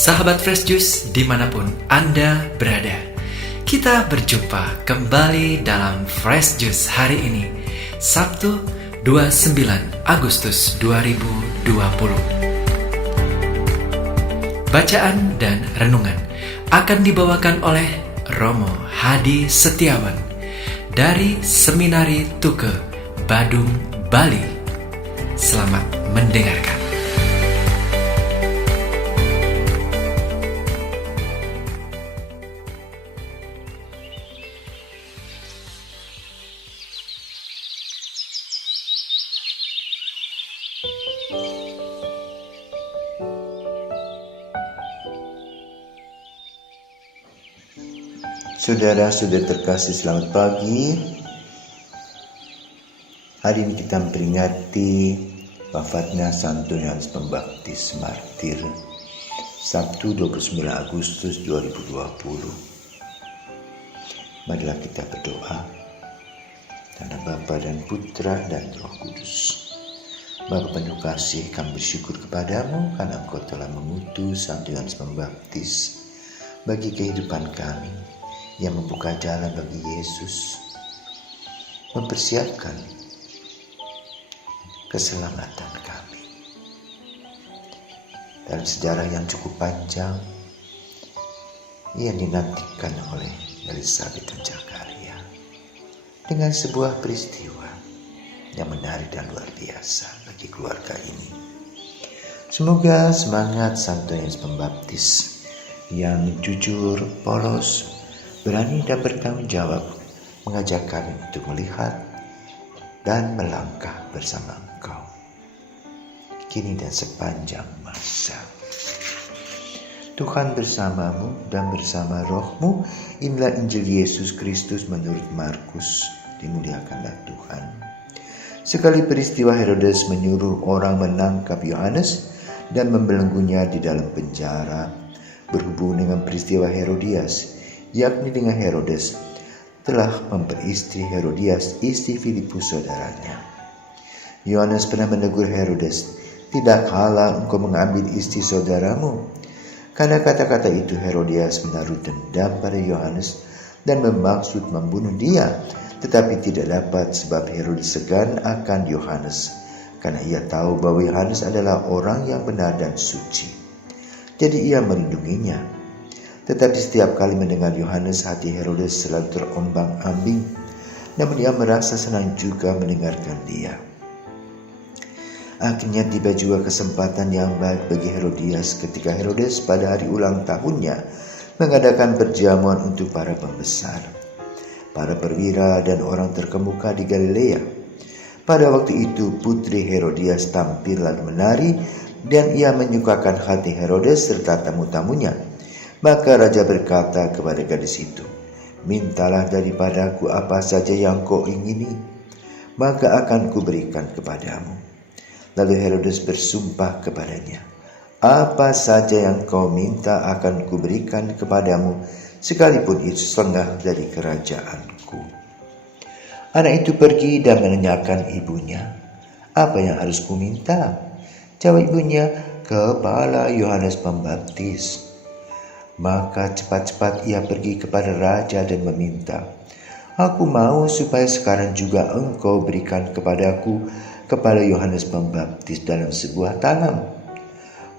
Sahabat Fresh Juice dimanapun Anda berada, kita berjumpa kembali dalam Fresh Juice hari ini, Sabtu 29 Agustus 2020. Bacaan dan renungan akan dibawakan oleh Romo Hadi Setiawan dari Seminari Tuke, Badung, Bali. Selamat mendengarkan. Saudara-saudara terkasih, selamat pagi. Hari ini kita memperingati wafatnya Santo Yohanes Pembaptis Martir, Sabtu 29 Agustus 2020. Marilah kita berdoa. Karena Bapa dan Putra dan Roh Kudus. Bapa penuh kasih, kami bersyukur kepadamu karena Engkau telah mengutus Santo Yohanes Pembaptis bagi kehidupan kami, yang membuka jalan bagi Yesus, mempersiapkan keselamatan kami. Dalam sejarah yang cukup panjang, ia dinantikan oleh Elisabet dan Zakaria dengan sebuah peristiwa yang menarik dan luar biasa bagi keluarga ini. Semoga semangat Santo Yohanes Pembaptis yang jujur, polos, berani dan bertanggung jawab mengajak kami untuk melihat dan melangkah bersama Engkau kini dan sepanjang masa. Tuhan bersamamu dan bersama rohmu. Inilah Injil Yesus Kristus menurut Markus. Dimuliakanlah Tuhan. Sekali peristiwa, Herodes menyuruh orang menangkap Yohanes dan membelenggunya di dalam penjara. Berhubung dengan peristiwa Herodias, yakni dengan Herodes telah memperistri Herodias, istri Filipus saudaranya. Yohanes pernah menegur Herodes, "Tidak kalah engkau mengambil istri saudaramu?" Karena kata-kata itu Herodias menaruh dendam pada Yohanes dan bermaksud membunuh dia, tetapi tidak dapat sebab Herodes segan akan Yohanes, karena ia tahu bahwa Yohanes adalah orang yang benar dan suci. Jadi ia melindunginya. Tetapi setiap kali mendengar Yohanes, hati Herodes selalu terombang-ambing, namun ia merasa senang juga mendengarkan dia. Akhirnya tiba juga kesempatan yang baik bagi Herodias ketika Herodes pada hari ulang tahunnya mengadakan perjamuan untuk para pembesar, para perwira dan orang terkemuka di Galilea. Pada waktu itu putri Herodias tampil lalu menari, dan ia menyukakan hati Herodes serta tamu-tamunya. Maka raja berkata kepada gadis itu, "Mintalah daripadaku apa saja yang kau ingini, maka akan kuberikan kepadamu." Lalu Herodes bersumpah kepadanya, "Apa saja yang kau minta akan kuberikan kepadamu, sekalipun itu setengah dari kerajaanku." Anak itu pergi dan menanyakan ibunya, "Apa yang harus kuminta?" Jawab ibunya, "Kepala Yohanes Pembaptis." Maka cepat-cepat ia pergi kepada raja dan meminta, "Aku mau supaya sekarang juga engkau berikan kepadaku kepala Yohanes Pembaptis dalam sebuah talam."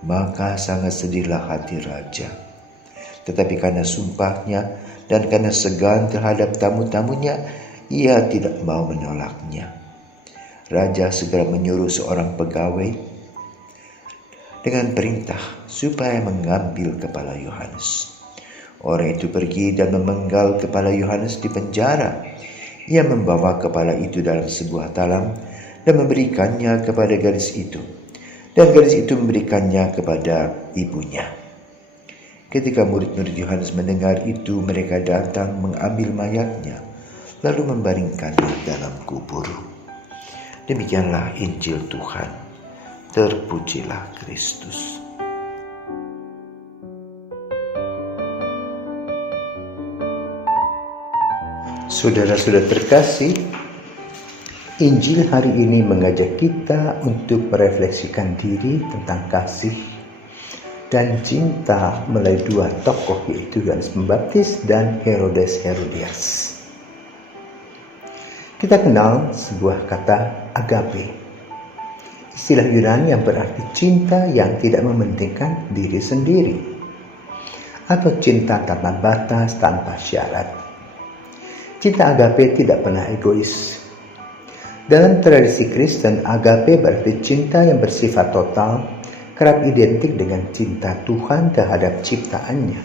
Maka sangat sedihlah hati raja. Tetapi karena sumpahnya dan karena segan terhadap tamu-tamunya, ia tidak mau menolaknya. Raja segera menyuruh seorang pegawai dengan perintah supaya mengambil kepala Yohanes. Orang itu pergi dan memenggal kepala Yohanes di penjara. Ia membawa kepala itu dalam sebuah talam dan memberikannya kepada gadis itu, dan gadis itu memberikannya kepada ibunya. Ketika murid-murid Yohanes mendengar itu, mereka datang mengambil mayatnya lalu membaringkannya dalam kubur. Demikianlah Injil Tuhan. Terpujilah Kristus. Saudara-saudara terkasih, Injil hari ini mengajak kita untuk merefleksikan diri tentang kasih, dan cinta melalui dua tokoh, yaitu Yohanes Pembaptis dan Herodes Herodias. Kita kenal sebuah kata agape, istilah Yunani yang berarti cinta yang tidak mementingkan diri sendiri, atau cinta tanpa batas, tanpa syarat. Cinta agape tidak pernah egois. Dalam tradisi Kristen, agape berarti cinta yang bersifat total, kerap identik dengan cinta Tuhan terhadap ciptaannya.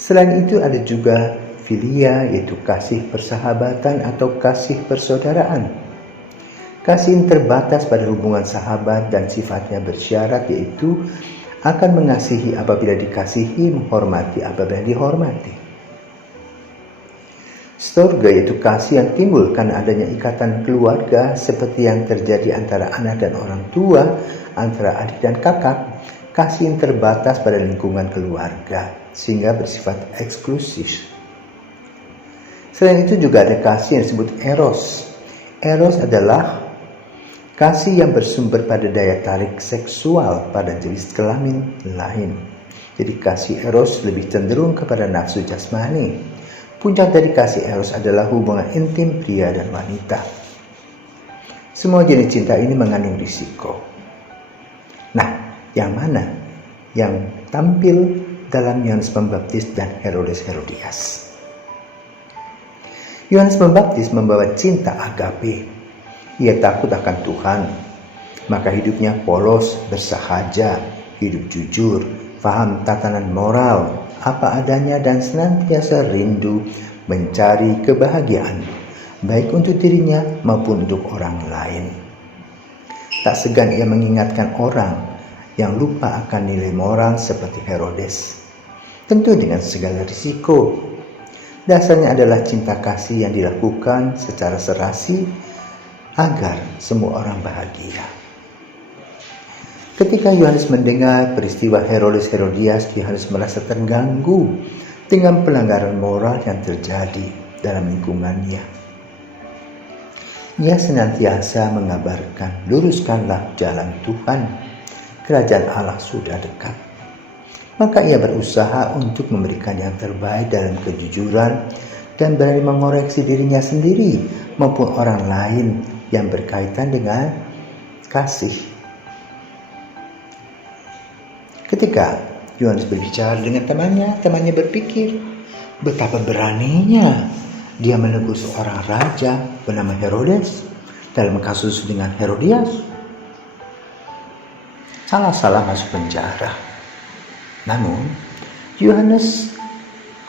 Selain itu ada juga filia, yaitu kasih persahabatan atau kasih persaudaraan. Kasih yang terbatas pada hubungan sahabat dan sifatnya bersyarat, yaitu akan mengasihi apabila dikasihi, menghormati apabila dihormati. Storge, yaitu kasih yang timbul karena adanya ikatan keluarga seperti yang terjadi antara anak dan orang tua, antara adik dan kakak. Kasih yang terbatas pada lingkungan keluarga sehingga bersifat eksklusif. Selain itu juga ada kasih yang disebut eros. Eros adalah kasih yang bersumber pada daya tarik seksual pada jenis kelamin lain. Jadi kasih eros lebih cenderung kepada nafsu jasmani. Puncak dari kasih eros adalah hubungan intim pria dan wanita. Semua jenis cinta ini mengandung risiko. Nah, yang mana yang tampil dalam Yohanes Pembaptis dan Herodes Herodias? Yohanes Pembaptis membawa cinta agape. Ia takut akan Tuhan, maka hidupnya polos, bersahaja, hidup jujur, paham tatanan moral, apa adanya, dan senantiasa rindu mencari kebahagiaan, baik untuk dirinya maupun untuk orang lain. Tak segan ia mengingatkan orang yang lupa akan nilai moral seperti Herodes, tentu dengan segala risiko. Dasarnya adalah cinta kasih yang dilakukan secara serasi agar semua orang bahagia. Ketika Yohanes mendengar peristiwa Herodes Herodias, Yohanes merasa terganggu dengan pelanggaran moral yang terjadi dalam lingkungannya. Ia senantiasa mengabarkan, luruskanlah jalan Tuhan, kerajaan Allah sudah dekat. Maka ia berusaha untuk memberikan yang terbaik dalam kejujuran dan berani mengoreksi dirinya sendiri maupun orang lain yang berkaitan dengan kasih. Ketika Yohanes berbicara dengan temannya berpikir betapa beraninya dia menegur seorang raja bernama Herodes dalam kasus dengan Herodias. Salah-salah masuk penjara. Namun, Yohanes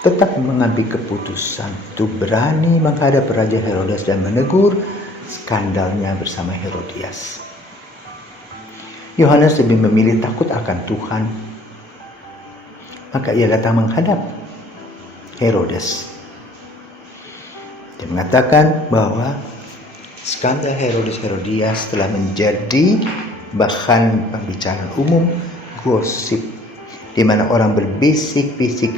tetap mengambil keputusan untuk berani menghadap Raja Herodes dan menegur skandalnya bersama Herodias. Yohanes lebih memilih takut akan Tuhan. Maka ia datang menghadap Herodes. Dia mengatakan bahwa skandal Herodes Herodias telah menjadi bahan pembicaraan umum, gosip, di mana orang berbisik-bisik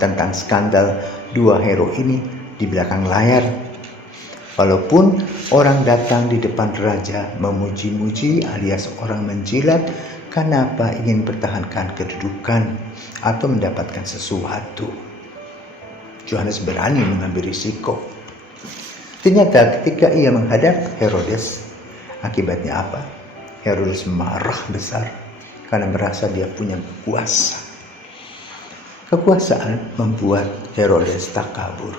tentang skandal dua hero ini di belakang layar. Walaupun orang datang di depan raja memuji-muji alias orang menjilat karena apa, ingin pertahankan kedudukan atau mendapatkan sesuatu. Yohanes berani mengambil risiko. Ternyata ketika ia menghadap Herodes, akibatnya apa? Herodes marah besar karena merasa dia punya kuasa. Kekuasaan membuat Herodes takabur.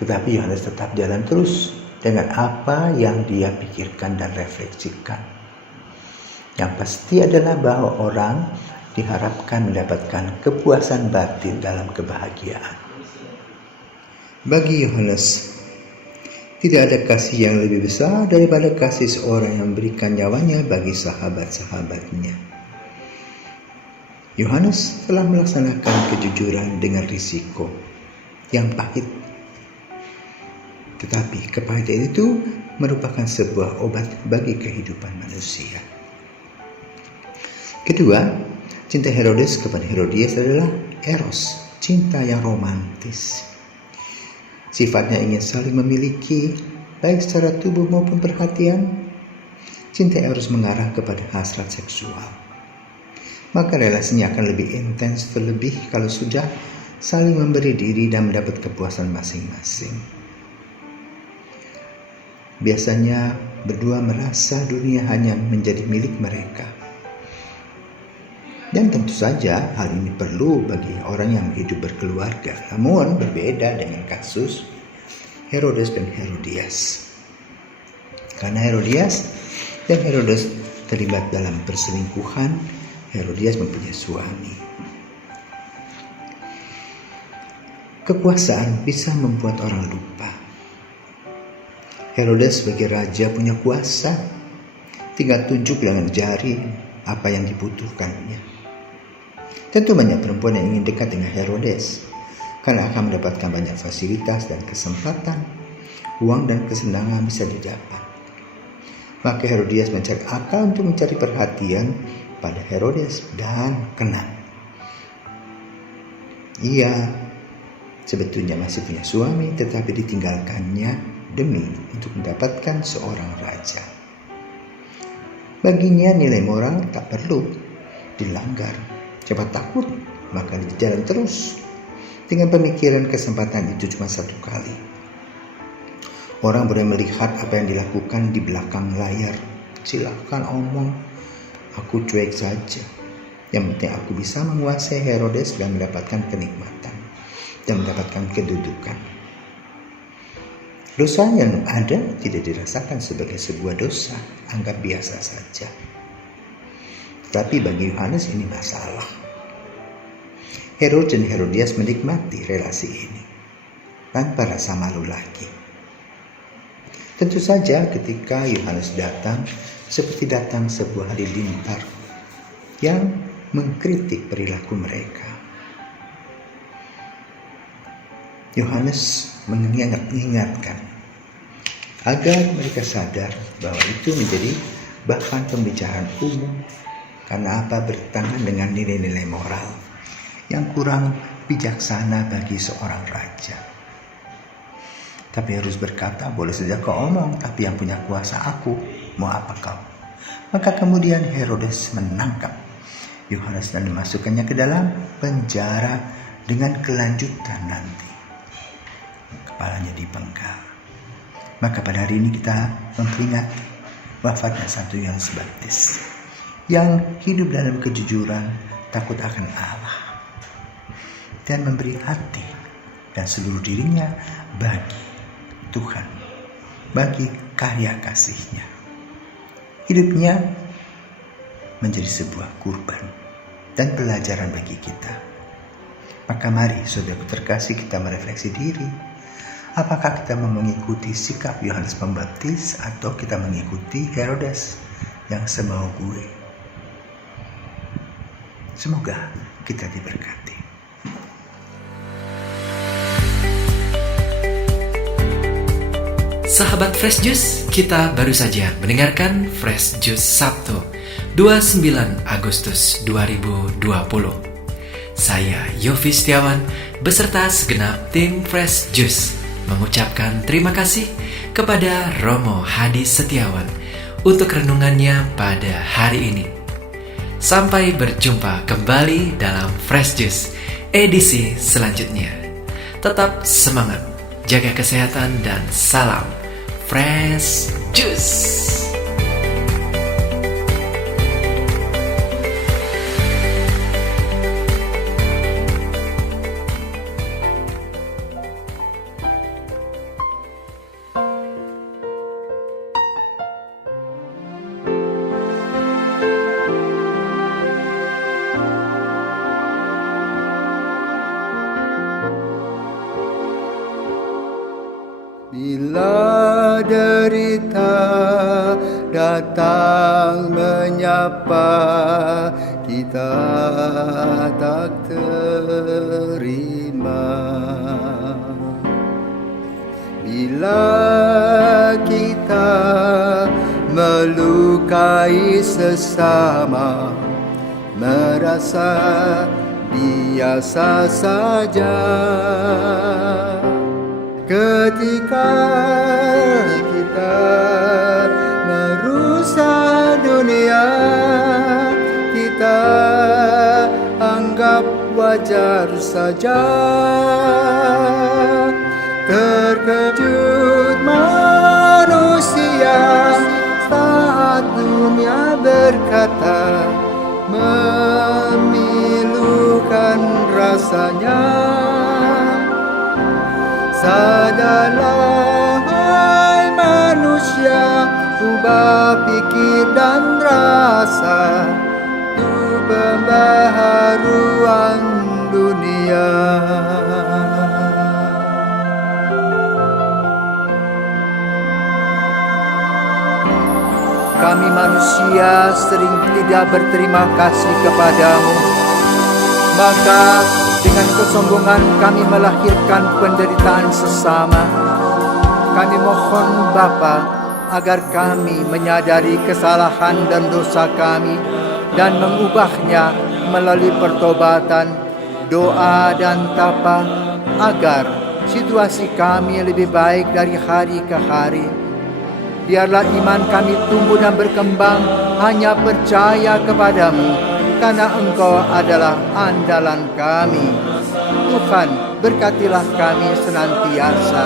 Tetapi Yohanes tetap jalan terus dengan apa yang dia pikirkan dan refleksikan. Yang pasti adalah bahwa orang diharapkan mendapatkan kepuasan batin dalam kebahagiaan. Bagi Yohanes, tidak ada kasih yang lebih besar daripada kasih seorang yang memberikan nyawanya bagi sahabat-sahabatnya. Yohanes telah melaksanakan kejujuran dengan risiko yang pahit. Tetapi kepahitan itu merupakan sebuah obat bagi kehidupan manusia. Kedua, cinta Herodes kepada Herodias adalah eros, cinta yang romantis. Sifatnya ingin saling memiliki, baik secara tubuh maupun perhatian. Cinta eros mengarah kepada hasrat seksual. maka relasinya akan lebih intens, terlebih kalau sudah saling memberi diri dan mendapat kepuasan masing-masing. Biasanya berdua merasa dunia hanya menjadi milik mereka. Dan tentu saja hal ini perlu bagi orang yang hidup berkeluarga. Namun berbeda dengan kasus Herodes dan Herodias. Karena Herodias dan Herodes terlibat dalam perselingkuhan, Herodias mempunyai suami. Kekuasaan bisa membuat orang lupa. Herodes sebagai raja punya kuasa, tinggal tunjuk dengan jari apa yang dibutuhkannya. Tentu banyak perempuan yang ingin dekat dengan Herodes, karena akan mendapatkan banyak fasilitas dan kesempatan, uang dan kesenangan bisa didapat. Maka Herodias mencari akal untuk mencari perhatian pada Herodes dan kena. Ia sebetulnya masih punya suami, tetapi ditinggalkannya demi untuk mendapatkan seorang raja. Baginya nilai moral tak perlu dilanggar. Siapa takut, maka berjalan terus. Dengan pemikiran kesempatan itu cuma satu kali. Orang boleh melihat apa yang dilakukan di belakang layar. Silakan omong, aku cuek saja. Yang penting aku bisa menguasai Herodes dan mendapatkan kenikmatan dan mendapatkan kedudukan. Dosa yang ada tidak dirasakan sebagai sebuah dosa, anggap biasa saja. Tapi bagi Yohanes ini masalah. Herodes dan Herodias menikmati relasi ini tanpa rasa malu lagi. Tentu saja ketika Yohanes datang, seperti datang sebuah halilintar yang mengkritik perilaku mereka. Yohanes mengingatkan agar mereka sadar bahwa itu menjadi bahan pembicaraan umum. Karena apa? Bertentangan dengan nilai-nilai moral yang kurang bijaksana bagi seorang raja. Tapi harus berkata, boleh saja kau omong, tapi yang punya kuasa aku, mau apa kau? Maka kemudian Herodes menangkap Yohanes dan memasukkannya ke dalam penjara dengan kelanjutan nanti. Kepalanya dipenggal. Maka pada hari ini kita memperingati wafatnya Santo Yohanes Baptis yang hidup dalam kejujuran, takut akan Allah, dan memberi hati dan seluruh dirinya bagi Tuhan, bagi karya kasih-Nya. Hidupnya menjadi sebuah kurban dan pelajaran bagi kita. Maka mari saudara terkasih, kita merefleksi diri. Apakah kita mau mengikuti sikap Yohanes Pembaptis atau kita mengikuti Herodes yang semau gue? Semoga kita diberkati. Sahabat Fresh Juice, kita baru saja mendengarkan Fresh Juice Sabtu 29 Agustus 2020. Saya Yofi Setiawan beserta segenap tim Fresh Juice mengucapkan terima kasih kepada Romo Hadi Setiawan untuk renungannya pada hari ini. Sampai berjumpa kembali dalam Fresh Juice edisi selanjutnya. Tetap semangat, jaga kesehatan, dan salam Fresh Juice. Bila derita datang menyapa, kita tak terima. Bila kita melukai sesama, merasa biasa saja. Ketika kita merusak dunia, kita wajar saja. Terkejut manusia saat dunia berkata, memilukan rasanya. Sadarlah hai manusia, ubah pikir dan rasa untuk pembaharuan dunia. Kami manusia sering tidak berterima kasih kepadamu, maka dengan kesombongan kami melahirkan penderitaan sesama. Kami mohon Bapa agar kami menyadari kesalahan dan dosa kami dan mengubahnya melalui pertobatan, doa dan tapa, agar situasi kami lebih baik dari hari ke hari. Biarlah iman kami tumbuh dan berkembang hanya percaya kepadamu, karena Engkau adalah andalan kami. Tuhan, berkatilah kami senantiasa.